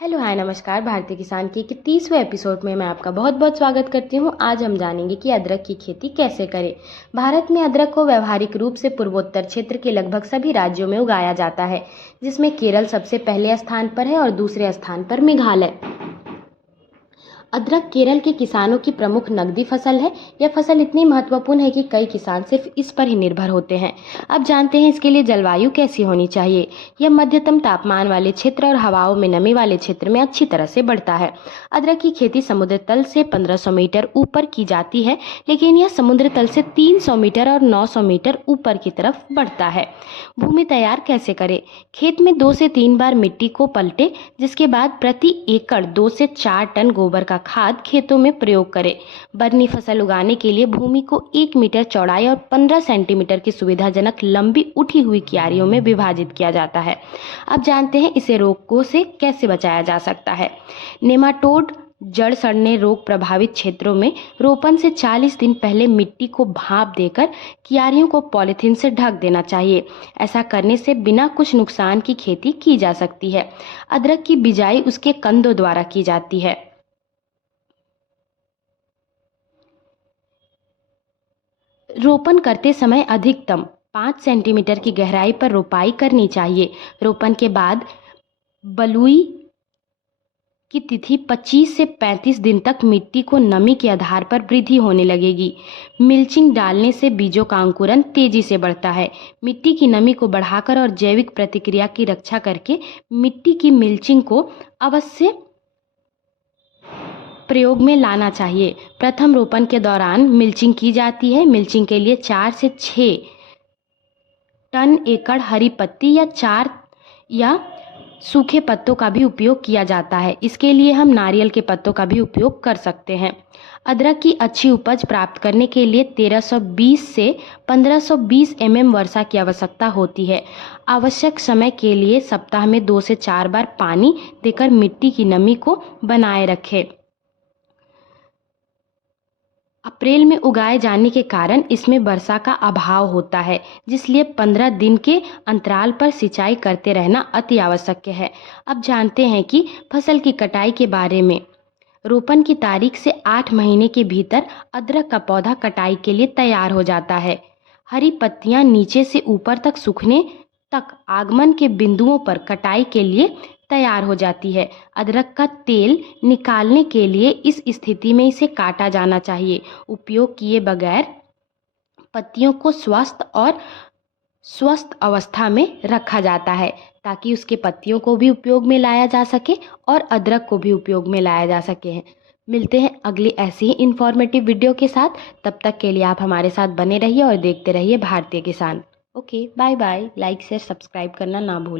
Hello hi नमस्कार। भारतीय किसान के 31वें एपिसोड में मैं आपका बहुत बहुत स्वागत करती हूँ। आज हम जानेंगे कि अदरक की खेती कैसे करें। भारत में अदरक को व्यावहारिक रूप से पूर्वोत्तर क्षेत्र के लगभग सभी राज्यों में उगाया जाता है, जिसमें केरल सबसे पहले स्थान पर है और दूसरे स्थान पर मेघालय। अदरक केरल के किसानों की प्रमुख नकदी फसल है। यह फसल इतनी महत्वपूर्ण है कि कई किसान सिर्फ इस पर ही निर्भर होते हैं। अब जानते हैं इसके लिए जलवायु कैसी होनी चाहिए। यह मध्यतम तापमान वाले क्षेत्र और हवाओं में नमी वाले क्षेत्र में अच्छी तरह से बढ़ता है। अदरक की खेती समुद्र तल से 1500 मीटर ऊपर की जाती है, लेकिन यह समुद्र तल से 300 मीटर और 900 मीटर ऊपर की तरफ बढ़ता है। भूमि तैयार कैसे करें। खेत में 2 से 3 बार मिट्टी को पलटे, जिसके बाद प्रति एकड़ 2 से 4 टन गोबर का खाद खेतों में प्रयोग करें। बरनी फसल उगाने के लिए भूमि को 1 मीटर चौड़ाई और 15 सेंटीमीटर की सुविधाजनक लंबी उठी हुई क्यारियों में विभाजित किया जाता है। अब जानते हैं इसे रोगों से कैसे बचाया जा सकता है। नेमाटोड जड़ सड़ने रोग प्रभावित क्षेत्रों में रोपण से 40 दिन पहले मिट्टी को भाप देकर क्यारियों को पॉलीथीन से ढक देना चाहिए। ऐसा करने से बिना कुछ नुकसान की खेती की जा सकती है। अदरक की बिजाई उसके कंदों द्वारा की जाती है। रोपण करते समय अधिकतम 5 सेंटीमीटर की गहराई पर रोपाई करनी चाहिए। रोपण के बाद बलुई की तिथि 25 से 35 दिन तक मिट्टी को नमी के आधार पर वृद्धि होने लगेगी। मिल्चिंग डालने से बीजों का अंकुरण तेजी से बढ़ता है। मिट्टी की नमी को बढ़ाकर और जैविक प्रतिक्रिया की रक्षा करके मिट्टी की मिल्चिंग को अवश्य प्रयोग में लाना चाहिए। प्रथम रोपण के दौरान मिल्चिंग की जाती है। मिल्चिंग के लिए 4 से 6 टन एकड़ हरी पत्ती या 4 या सूखे पत्तों का भी उपयोग किया जाता है। इसके लिए हम नारियल के पत्तों का भी उपयोग कर सकते हैं। अदरक की अच्छी उपज प्राप्त करने के लिए 1320 से 1520 वर्षा की आवश्यकता होती है। आवश्यक समय के लिए सप्ताह में 2 से 4 बार पानी देकर मिट्टी की नमी को बनाए रखें। अप्रैल में उगाए जाने के कारण इसमें वर्षा का अभाव होता है, जिसलिए 15 दिन के अंतराल पर सिंचाई करते रहना अति आवश्यक है। अब जानते हैं कि फसल की कटाई के बारे में। रोपण की तारीख से 8 महीने के भीतर अदरक का पौधा कटाई के लिए तैयार हो जाता है। हरी पत्तियां नीचे से ऊपर तक सूखने तक आगमन के बिंदुओं पर कटाई के लिए तैयार हो जाती है। अदरक का तेल निकालने के लिए इस स्थिति में इसे काटा जाना चाहिए। उपयोग किए बगैर पत्तियों को स्वस्थ अवस्था में रखा जाता है, ताकि उसके पत्तियों को भी उपयोग में लाया जा सके और अदरक को भी उपयोग में लाया जा सके। मिलते हैं अगली ऐसी ही इंफॉर्मेटिव वीडियो के साथ। तब तक के लिए आप हमारे साथ बने रहिए और देखते रहिए भारतीय किसान। Okay, bye bye. Like share subscribe करना ना भूलें।